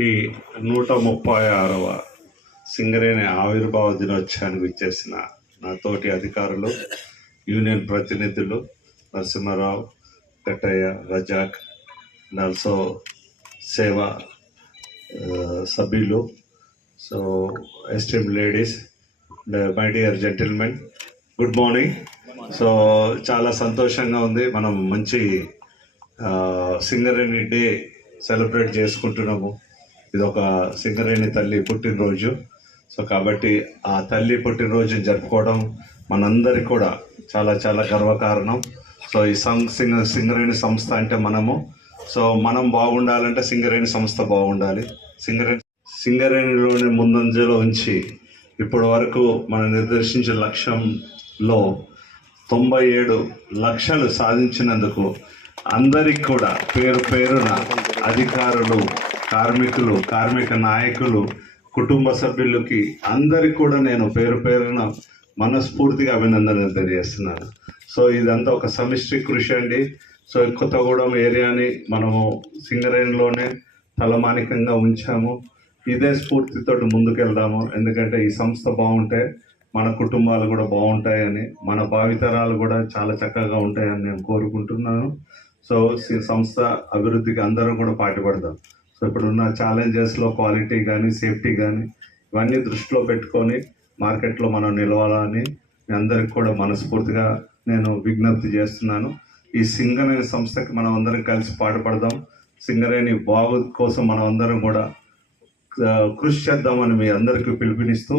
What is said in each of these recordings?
ఈ నూట ముప్పై ఆరవ సింగరేణి ఆవిర్భావ దినోత్సవానికి ఇచ్చేసిన నా తోటి అధికారులు యూనియన్ ప్రతినిధులు నరసింహారావు కట్టయ్య రజాక్ అండ్ ఆల్సో సభ్యులు so esteemed ladies my dear gentlemen good morning. So చాలా సంతోషంగా ఉంది. మనం మంచి సింగరేణి డే సెలబ్రేట్ చేసుకుంటున్నాము. ఇది ఒక సింగరేణి తల్లి పుట్టినరోజు. సో కాబట్టి ఆ తల్లి పుట్టినరోజు జరుపుకోవడం మనందరికి కూడా చాలా చాలా గర్వకారణం. సో ఈ సం సింగ సింగరేణి సంస్థ అంటే మనము. సో మనం బాగుండాలంటే సింగరేణి సంస్థ బాగుండాలి. సింగరేణి సింగరేణిలోని ముందంజలో ఉంచి ఇప్పటి వరకు మనం నిర్దేశించిన లక్ష్యంలో తొంభై ఏడు లక్షలు సాధించినందుకు అందరికి కూడా పేరు పేరున అధికారులు కార్మికులు కార్మిక నాయకులు కుటుంబ సభ్యులకి అందరికి కూడా నేను పేరు పేరున మనస్ఫూర్తిగా అభినందనలు తెలియజేస్తున్నాను. సో ఇదంతా ఒక సమిష్టి కృషి అండి. సో కొత్తగూడెం ఏరియాని మనము సింగరేణిలోనే తలమానికంగా ఉంచాము. ఇదే స్ఫూర్తితో ముందుకెళ్దాము. ఎందుకంటే ఈ సంస్థ బాగుంటే మన కుటుంబాలు కూడా బాగుంటాయని మన భావితరాలు కూడా చాలా చక్కగా ఉంటాయని నేను కోరుకుంటున్నాను. సో సంస్థ అభివృద్ధికి అందరం కూడా పాటుపడదాం. సో ఇప్పుడున్న ఛాలెంజెస్లో క్వాలిటీ కానీ సేఫ్టీ కానీ ఇవన్నీ దృష్టిలో పెట్టుకొని మార్కెట్లో మనం నిలవాలని మీ అందరికి కూడా మనస్ఫూర్తిగా నేను విజ్ఞప్తి చేస్తున్నాను. ఈ సింగరేణి సంస్థకి మనం అందరం కలిసి పాటుపడదాం సింగరేణి బాగు కోసం మనం అందరం కూడా కృషి చేద్దామని మీ అందరికీ పిలుపునిస్తూ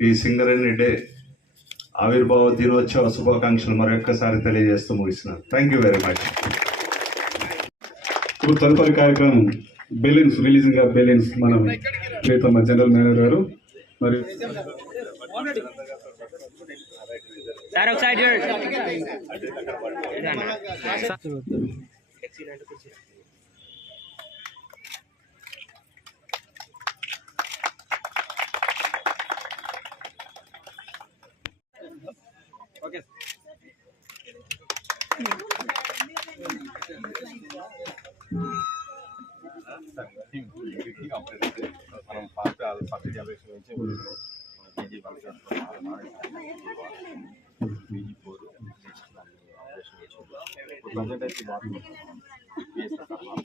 ఈ సింగరేణి డే ఆవిర్భావ దినోత్సవ శుభాకాంక్షలు మరొక్కసారి తెలియజేస్తూ ముగిస్తున్నాను. థ్యాంక్ యూ వెరీ మచ్ ఇప్పుడు తదుపరి కార్యక్రమం బెలూన్స్ రిలీజింగ్ ఆఫ్ బెలూన్స్ మనం ప్రీతమ్మ జనరల్ మేనేజర్ గారు మరి సార్ you. సైడ్ చూడండి మనం ఫాస్ట్ ఫస్ట్ జనరేషన్ నుంచి KG function PG four operation చేసి ఇప్పుడు ప్రజెంట్ అయితే బాగుంది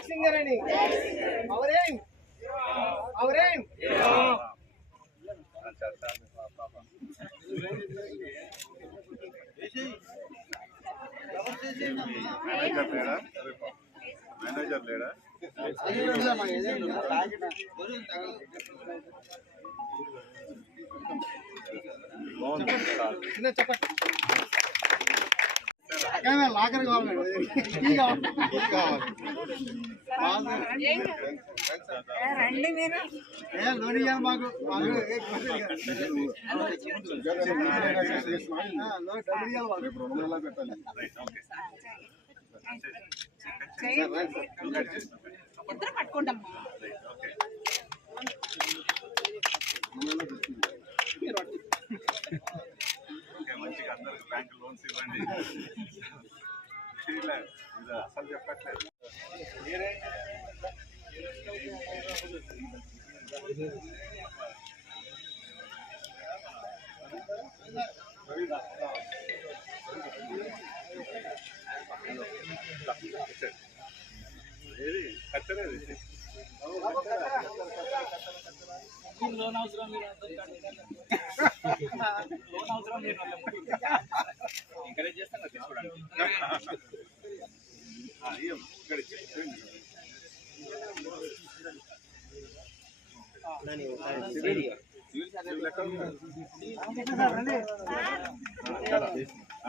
సింగరేణి అవరేం అవరేం మేనేజర్ లేడా మేనేజర్ లేడా బాగుంది చిన్న చెప్పండి లాకర్ కావాలి రండి. మీరు ఏ లోన్ ఇవ్వాలి మాకు డబ్బులు మాకు. ఇద్దరు పట్టుకుంటామ్మా మంచిగా అందరికి బ్యాంక్ లోన్స్ ఇవ్వండి. అసలు చెప్పట్లేదు. లోన్ అవసరం లోన్ అవసరం ఎంకరేజ్ చేస్తాను తీసుకోవడానికి. Civil civil